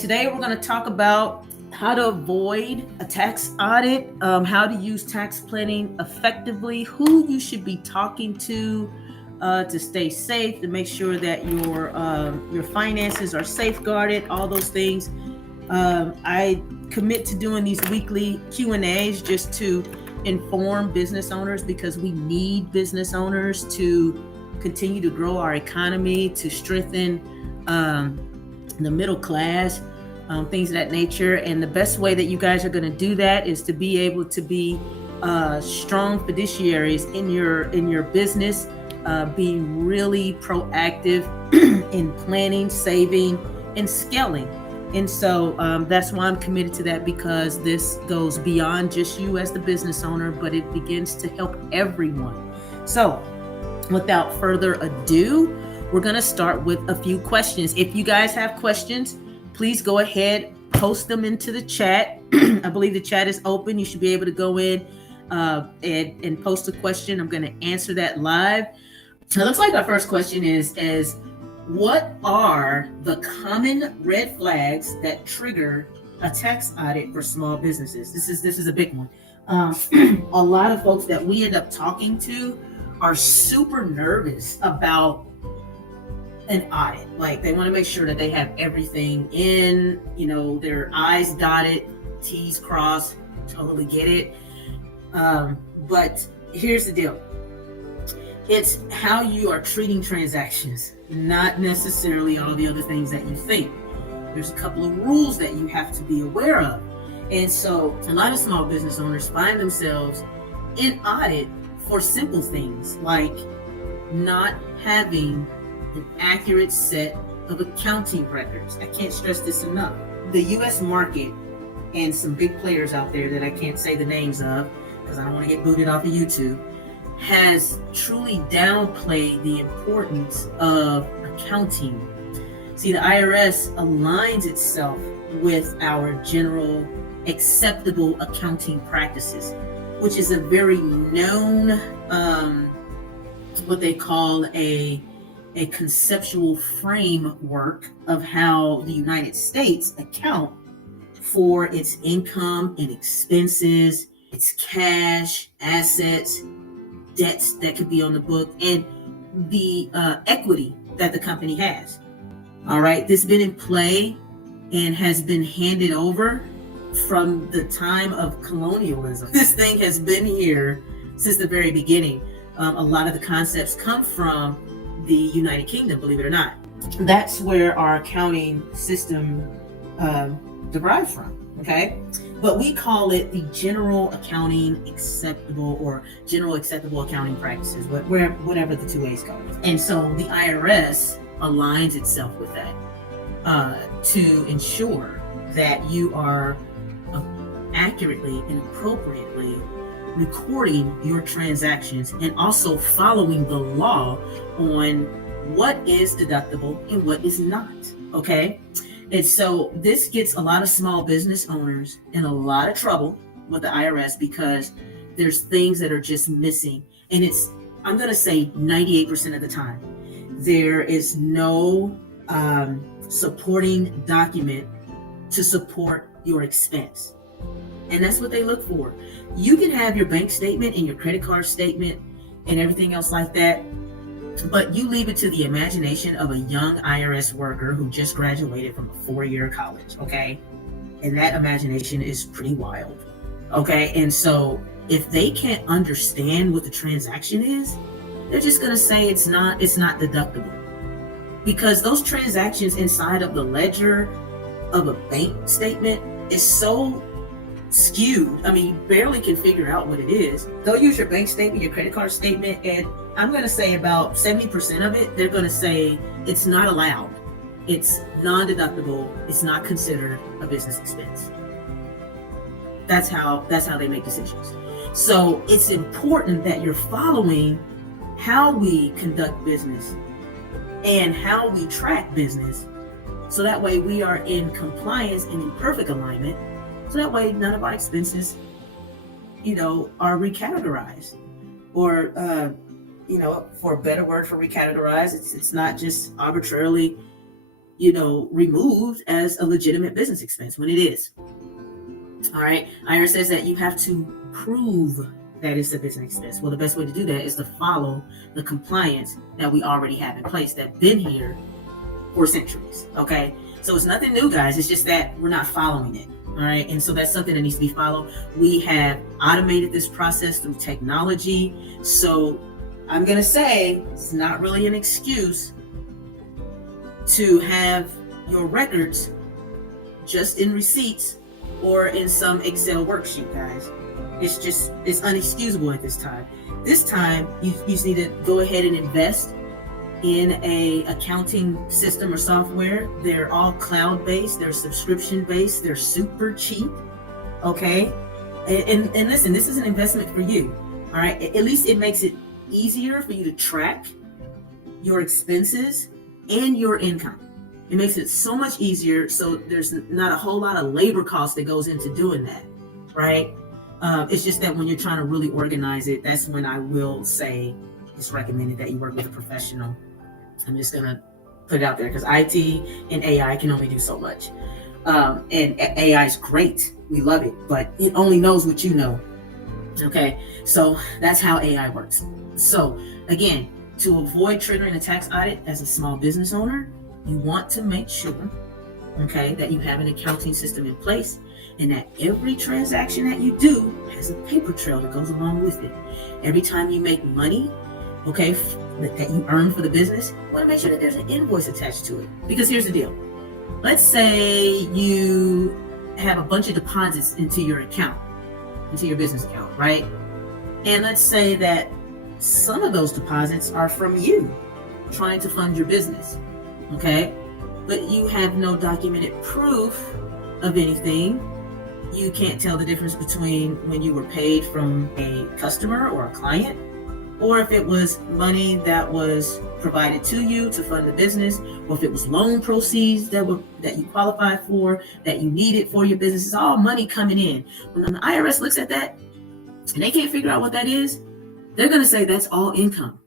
today we're going to talk about how to avoid a tax audit, how to use tax planning effectively, who you should be talking to stay safe, to make sure that your finances are safeguarded, all those things. I commit to doing these weekly Q&As just to inform business owners, because we need business owners to continue to grow our economy, to strengthen the middle class, things of that nature. And the best way that you guys are going to do that is to be able to be strong fiduciaries in your business, being really proactive in planning, saving, and scaling. And so that's why I'm committed to that, because this goes beyond just you as the business owner, but it begins to help everyone. So without further ado, we're going to start with a few questions. If you guys have questions, please go ahead, post them into the chat. I believe the chat is open. You should be able to go in and post a question. I'm going to answer that live. It looks like our first question is what are the common red flags that trigger a tax audit for small businesses? This is a big one. A lot of folks that we end up talking to are super nervous about an audit. Like, they want to make sure that they have everything in, their I's dotted, T's crossed. Totally get it. But here's the deal. It's how you are treating transactions, not necessarily all the other things that you think. There's a couple of rules that you have to be aware of. And so a lot of small business owners find themselves in audit for simple things like not having an accurate set of accounting records. I can't stress this enough. The U.S. market and some big players out there that I can't say the names of because I don't want to get booted off of YouTube, has truly downplayed the importance of accounting. See, the IRS aligns itself with our general acceptable accounting practices, which is a very known, what they call a conceptual framework of how the United States account for its income and expenses, its cash, assets, debts that could be on the book, and the equity that the company has. All right, this has been in play and has been handed over from the time of colonialism. This thing has been here since the very beginning. A lot of the concepts come from the United Kingdom, believe it or not. That's where our accounting system derived from, okay? But we call it the general accounting acceptable or general acceptable accounting practices, whatever the two ways go. And so the IRS aligns itself with that to ensure that you are accurately and appropriately recording your transactions and also following the law on what is deductible and what is not, okay? And so this gets a lot of small business owners in a lot of trouble with the IRS because there's things that are just missing. And I'm going to say 98% of the time, there is no supporting document to support your expense. And that's what they look for. You can have your bank statement and your credit card statement and everything else like that, but you leave it to the imagination of a young IRS worker who just graduated from a 4-year college, okay? And that imagination is pretty wild, okay? And so if they can't understand what the transaction is, they're just gonna say it's not deductible. Because those transactions inside of the ledger of a bank statement is so skewed. I mean, you barely can figure out what it is. They'll use your bank statement, your credit card statement, and I'm going to say about 70% of it, they're going to say it's not allowed. It's non-deductible. It's not considered a business expense. That's how they make decisions. So it's important that you're following how we conduct business and how we track business. So that way we are in compliance and in perfect alignment. So that way, none of our expenses, are recategorized, or, for a better word for recategorized, it's not just arbitrarily, removed as a legitimate business expense when it is. All right. IRS says that you have to prove that it's a business expense. Well, the best way to do that is to follow the compliance that we already have in place that's been here for centuries. Okay. So it's nothing new, guys. It's just that we're not following it. All right. And so that's something that needs to be followed. We have automated this process through technology. So I'm going to say it's not really an excuse to have your records just in receipts or in some Excel worksheet, guys. It's unexcusable at this time. This time, you just need to go ahead and invest in a accounting system or software. They're all cloud-based, they're subscription-based, they're super cheap, okay? And listen, this is an investment for you, all right? At least it makes it easier for you to track your expenses and your income. It makes it so much easier, so there's not a whole lot of labor cost that goes into doing that, right? It's just that when you're trying to really organize it, that's when I will say it's recommended that you work with a professional. I'm just going to put it out there because IT and AI can only do so much. And AI is great. We love it, but it only knows what you know. Okay, so that's how AI works. So again, to avoid triggering a tax audit as a small business owner, you want to make sure, okay, that you have an accounting system in place and that every transaction that you do has a paper trail that goes along with it. Every time you make money, okay, that you earn for the business, you want to make sure that there's an invoice attached to it. Because here's the deal. Let's say you have a bunch of deposits into your account, into your business account, right? And let's say that some of those deposits are from you trying to fund your business. Okay, but you have no documented proof of anything. You can't tell the difference between when you were paid from a customer or a client, or if it was money that was provided to you to fund the business, or if it was loan proceeds that you qualified for, that you needed for your business. It's all money coming in. When the IRS looks at that and they can't figure out what that is, they're going to say that's all income.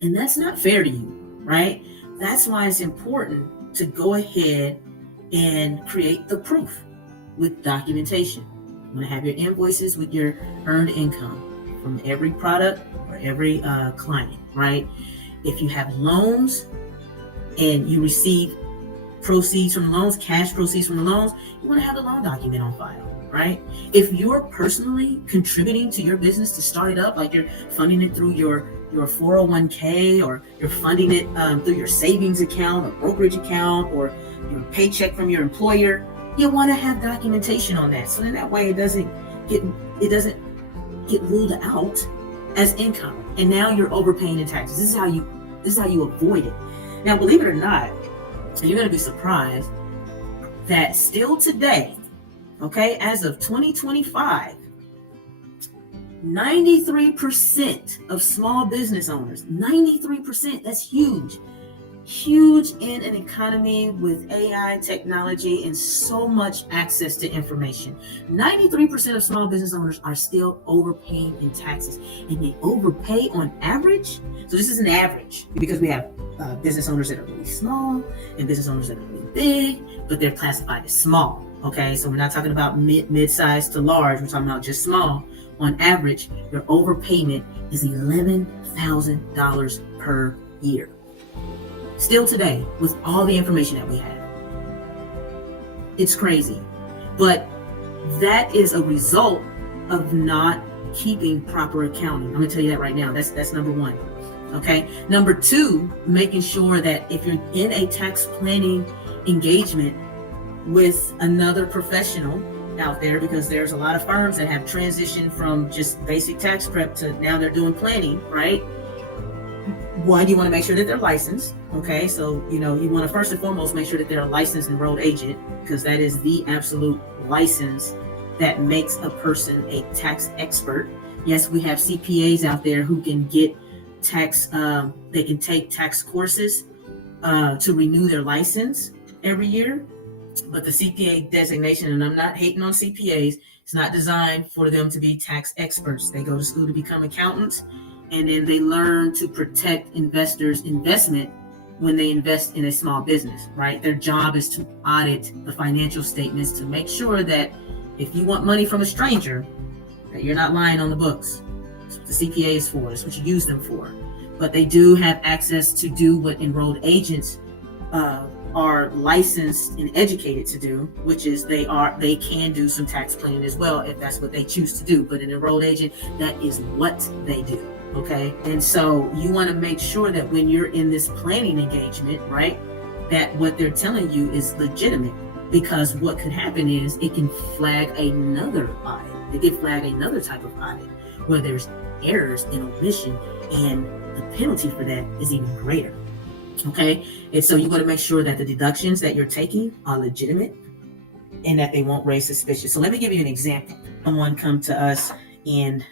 And that's not fair to you, right? That's why it's important to go ahead and create the proof with documentation. You want to have your invoices with your earned income from every product or every client, right? If you have loans and you receive proceeds from loans, cash proceeds from the loans, you want to have the loan document on file, right? If you're personally contributing to your business to start it up, like you're funding it through your 401k, or you're funding it through your savings account or brokerage account or your paycheck from your employer, you want to have documentation on that. So then that way it doesn't get ruled out as income. And now you're overpaying in taxes. This is how you avoid it. Now, believe it or not, you're going to be surprised that still today, okay, as of 2025, 93% of small business owners, 93%, that's huge in an economy with AI technology and so much access to information. 93% of small business owners are still overpaying in taxes, and they overpay on average. So this is an average because we have business owners that are really small and business owners that are really big, but they're classified as small. Okay, so we're not talking about mid-size to large, we're talking about just small. On average, your overpayment is $11,000 per year. Still today, with all the information that we have. It's crazy. But that is a result of not keeping proper accounting. I'm going to tell you that right now. That's number one. Okay. Number two, making sure that if you're in a tax planning engagement with another professional out there, because there's a lot of firms that have transitioned from just basic tax prep to now they're doing planning, right? One, you want to make sure that they're licensed. Okay, so you want to first and foremost make sure that they're a licensed enrolled agent, because that is the absolute license that makes a person a tax expert. Yes, we have CPAs out there who can get tax, they can take tax courses to renew their license every year. But the CPA designation, and I'm not hating on CPAs, it's not designed for them to be tax experts. They go to school to become accountants, and then they learn to protect investors' investment when they invest in a small business, right? Their job is to audit the financial statements to make sure that if you want money from a stranger, that you're not lying on the books. That's what the CPA is for. That's what you use them for. But they do have access to do what enrolled agents are licensed and educated to do, which is they can do some tax planning as well if that's what they choose to do. But an enrolled agent, that is what they do. Okay. And so you want to make sure that when you're in this planning engagement, right, that what they're telling you is legitimate, because what could happen is it can flag another audit. It can flag another type of audit where there's errors in omission, and the penalty for that is even greater. Okay. And so you want to make sure that the deductions that you're taking are legitimate and that they won't raise suspicion. So let me give you an example. Someone come to us and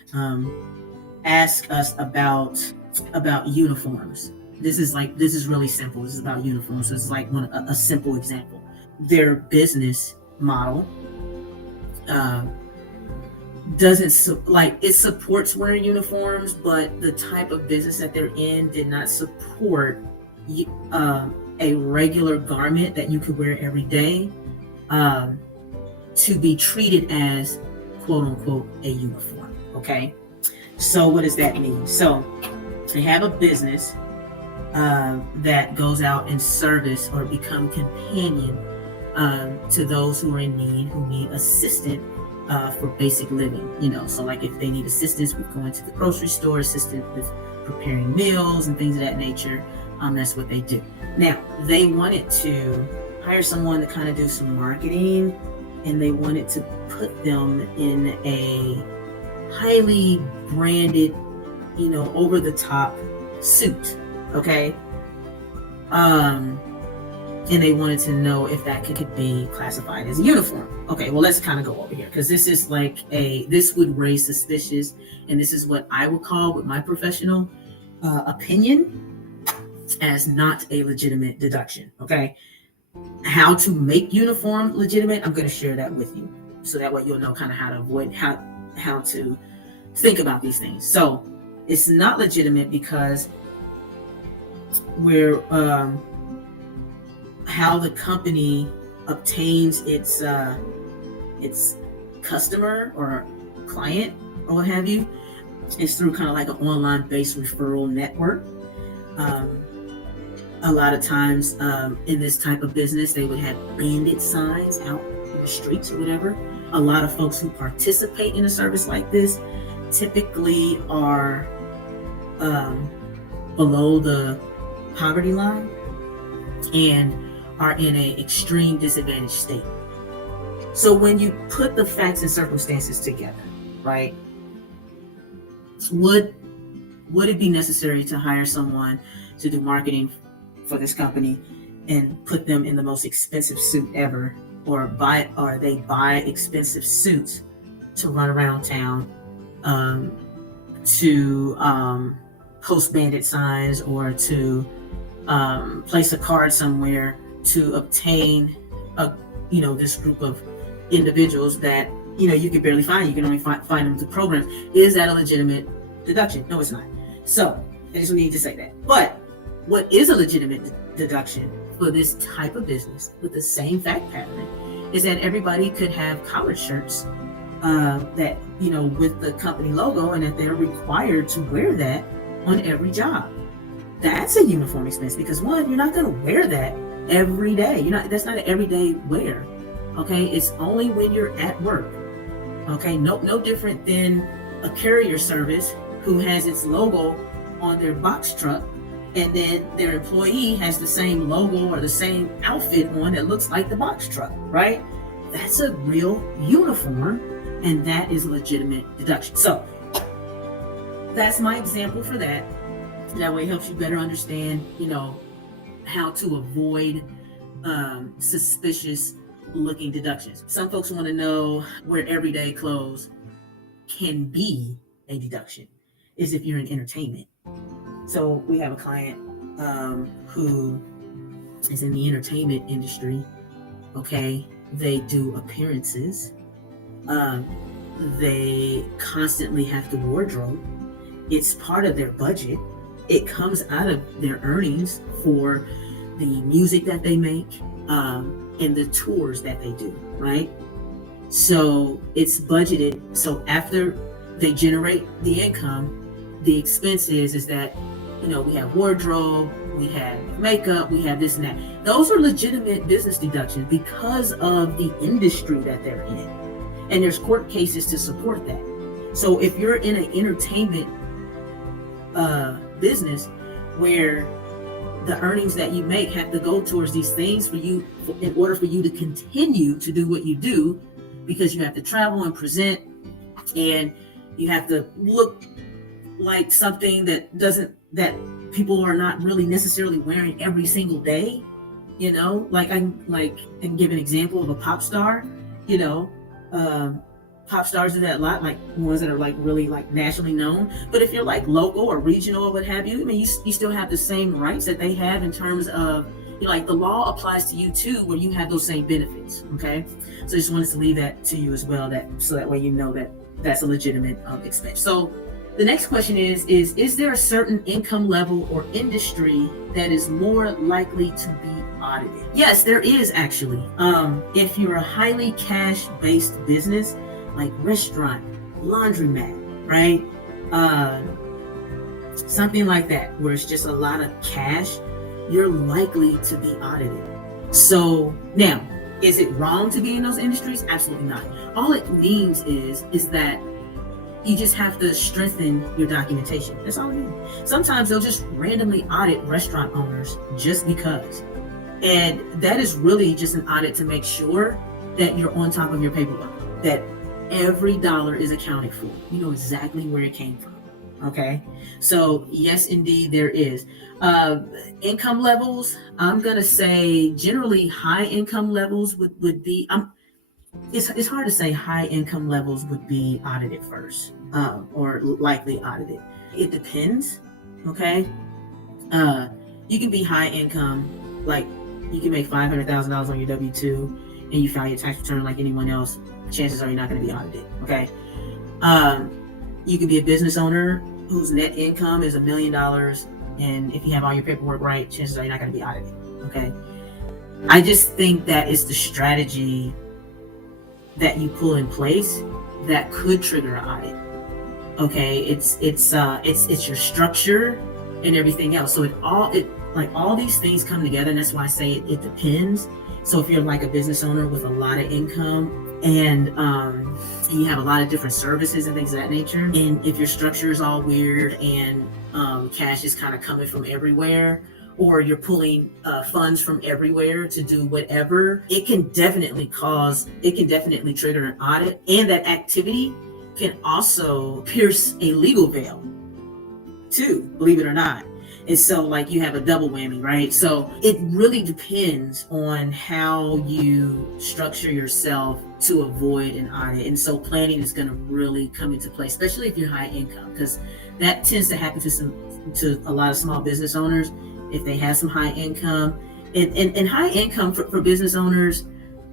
ask us about uniforms. This is really simple. This is about uniforms. This is like a simple example. Their business model doesn't it supports wearing uniforms, but the type of business that they're in did not support a regular garment that you could wear every day to be treated as quote unquote a uniform. Okay. So what does that mean? So they have a business that goes out and service or become companion to those who are in need, who need assistance for basic living. So like if they need assistance with going to the grocery store, assistance with preparing meals and things of that nature, that's what they do. Now, they wanted to hire someone to kind of do some marketing, and they wanted to put them in a highly branded, over the top suit. Okay. And they wanted to know if that could be classified as a uniform. Okay, well, let's kind of go over here, because this is this would raise suspicious, and this is what I would call, with my professional opinion, as not a legitimate deduction. Okay. How to make uniform legitimate, I'm going to share that with you, so that way you'll know kind of how to avoid, how to think about these things. So it's not legitimate because we're how the company obtains its customer or client or what have you is through kind of like an online based referral network. A lot of times in this type of business, they would have branded signs out in the streets or whatever. A lot of folks who participate in a service like this typically are below the poverty line and are in an extreme disadvantaged state. So when you put the facts and circumstances together, right, would it be necessary to hire someone to do marketing for this company and put them in the most expensive suit ever, or they buy expensive suits to run around town, to post bandit signs, or to place a card somewhere to obtain this group of individuals that you can barely find. You can only find them through programs. Is that a legitimate deduction? No, it's not. So I just need to say that. But what is a legitimate deduction for this type of business with the same fact pattern is that everybody could have collared shirts that with the company logo, and that they're required to wear that on every job. That's a uniform expense, because one, you're not going to wear that every day. That's not an everyday wear. Okay, it's only when you're at work. Okay, no different than a carrier service who has its logo on their box truck, and then their employee has the same logo or the same outfit on that looks like the box truck, right? That's a real uniform, and that is a legitimate deduction. So that's my example for that. That way it helps you better understand, how to avoid suspicious looking deductions. Some folks want to know where everyday clothes can be a deduction is if you're in entertainment. So we have a client who is in the entertainment industry. Okay, they do appearances. They constantly have to wardrobe. It's part of their budget. it comes out of their earnings for the music that they make, and the tours that they do, right? So it's budgeted. So after they generate the income, the expense is that, we have wardrobe, we have makeup, we have this and that. Those are legitimate business deductions because of the industry that they're in. And there's court cases to support that. So if you're in an entertainment business where the earnings that you make have to go towards these things for you, in order for you to continue to do what you do, because you have to travel and present, and you have to look like something that people are not really necessarily wearing every single day, like I can give an example of a pop star. Pop stars do that a lot, like ones that are like really like nationally known. But if you're like local or regional or what have you, I mean, you still have the same rights that they have in terms of, like the law applies to you too, where you have those same benefits. Okay, so I just wanted to leave that to you as well, so that way that's a legitimate expense. So the next question is there a certain income level or industry that is more likely to be audited? Yes, there is actually. If you're a highly cash-based business, like restaurant, laundromat, right? Something like that, where it's just a lot of cash, you're likely to be audited. So now, is it wrong to be in those industries? Absolutely not. All it means is that you just have to strengthen your documentation. That's all it means. Sometimes they'll just randomly audit restaurant owners just because. And that is really just an audit to make sure that you're on top of your paperwork, that every dollar is accounted for. You know exactly where it came from. Okay, so yes, indeed, there is. Income levels, I'm gonna say generally high income levels would be. It's hard to say high income levels would be audited first, or likely audited. It depends. Okay, you can be high income, like you can make $500,000 on your W-2, and you file your tax return like anyone else. Chances are you're not going to be audited. Okay. You could be a business owner whose net income is $1 million, and if you have all your paperwork right, chances are you're not going to be audited. Okay. I just think that it's the strategy that you pull in place that could trigger an audit. Okay. It's your structure and everything else. So all these things come together, and that's why I say it depends. So if you're like a business owner with a lot of income, and you have a lot of different services and things of that nature, and if your structure is all weird and cash is kind of coming from everywhere, or you're pulling funds from everywhere to do whatever, it can definitely trigger an audit. And that activity can also pierce a legal veil too, believe it or not. And so like you have a double whammy, right? So it really depends on how you structure yourself to avoid an audit. And so planning is going to really come into play, especially if you're high income, because that tends to happen to a lot of small business owners if they have some high income. And high income for business owners,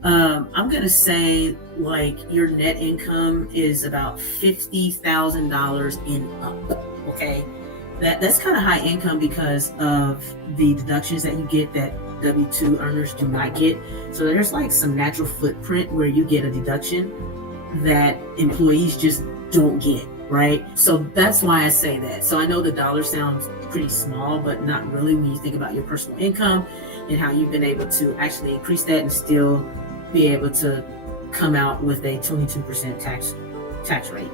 I'm going to say like your net income is about $50,000 and up, okay? That's kind of high income because of the deductions that you get that W-2 earners do not get. So there's like some natural footprint where you get a deduction that employees just don't get, right? So that's why I say that. So I know the dollar sounds pretty small, but not really when you think about your personal income and how you've been able to actually increase that and still be able to come out with a 22% tax rate,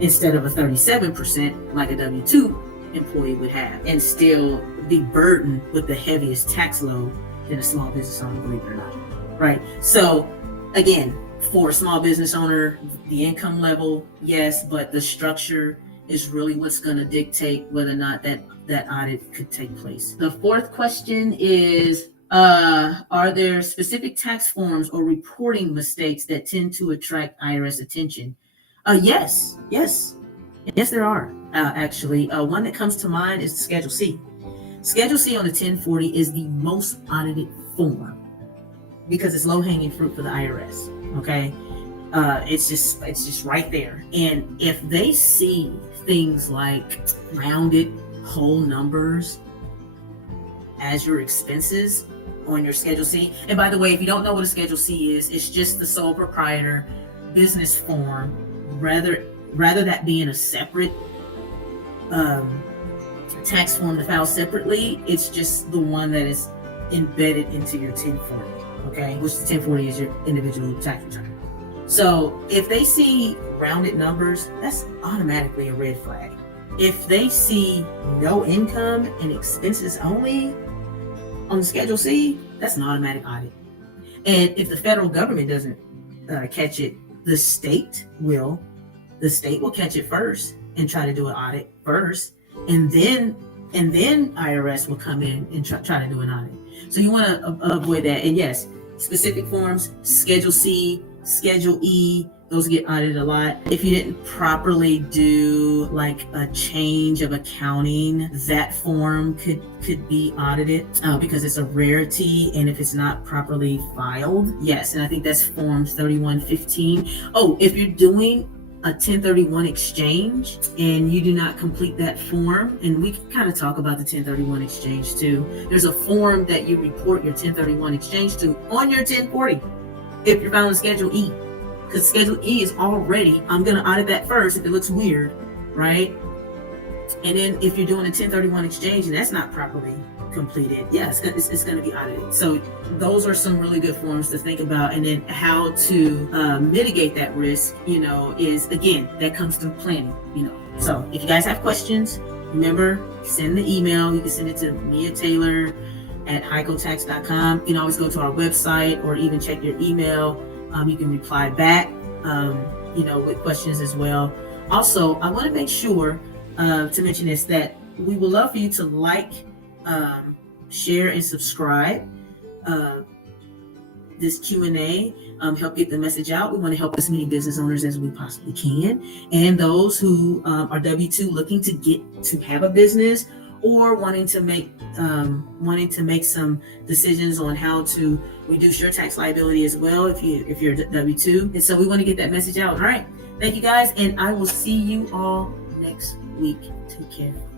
instead of a 37% like a W-2 employee would have, and still be burdened with the heaviest tax load than a small business owner, believe it or not, right? So again, for a small business owner, the income level, yes, but the structure is really what's going to dictate whether or not that audit could take place. The fourth question is, are there specific tax forms or reporting mistakes that tend to attract IRS attention? Yes, there are. Actually, one that comes to mind is Schedule C. Schedule C on the 1040 is the most audited form because it's low-hanging fruit for the IRS. Okay, It's just right there. And if they see things like rounded whole numbers as your expenses on your Schedule C. And by the way, if you don't know what a Schedule C is, it's just the sole proprietor business form, rather that being a separate tax form to file separately. It's just the one that is embedded into your 1040, okay? Which the 1040 is your individual tax return. So if they see rounded numbers, that's automatically a red flag. If they see no income and expenses only on the Schedule C, that's an automatic audit. And if the federal government doesn't catch it, the state will. The state will catch it first and try to do an audit first, and then IRS will come in and try to do an audit. So you want to avoid that. And yes, specific forms, Schedule C, Schedule E, those get audited a lot. If you didn't properly do like a change of accounting, that form could be audited because it's a rarity, and if it's not properly filed, yes. And I think that's Form 3115. Oh, if you're doing a 1031 exchange and you do not complete that form, and we can kind of talk about the 1031 exchange too. There's a form that you report your 1031 exchange to on your 1040 if you're filing Schedule E. Because Schedule E is already, I'm going to audit that first if it looks weird, right? And then if you're doing a 1031 exchange and that's not properly completed, yeah, it's going to be audited. So those are some really good forms to think about. And then how to mitigate that risk, is, again, that comes through planning, So if you guys have questions, remember, send the email. You can send it to MiaTaylor@hicotax.com. You can always go to our website or even check your email. You can reply back, with questions as well. Also, I want to make sure to mention this, that we would love for you to like, share, and subscribe this Q&A, help get the message out. We want to help as many business owners as we possibly can, and those who are W-2 looking to have a business, or wanting to make some decisions on how to reduce your tax liability as well if you're W-2. And so we want to get that message out. All right. Thank you guys, and I will see you all next week. Take care.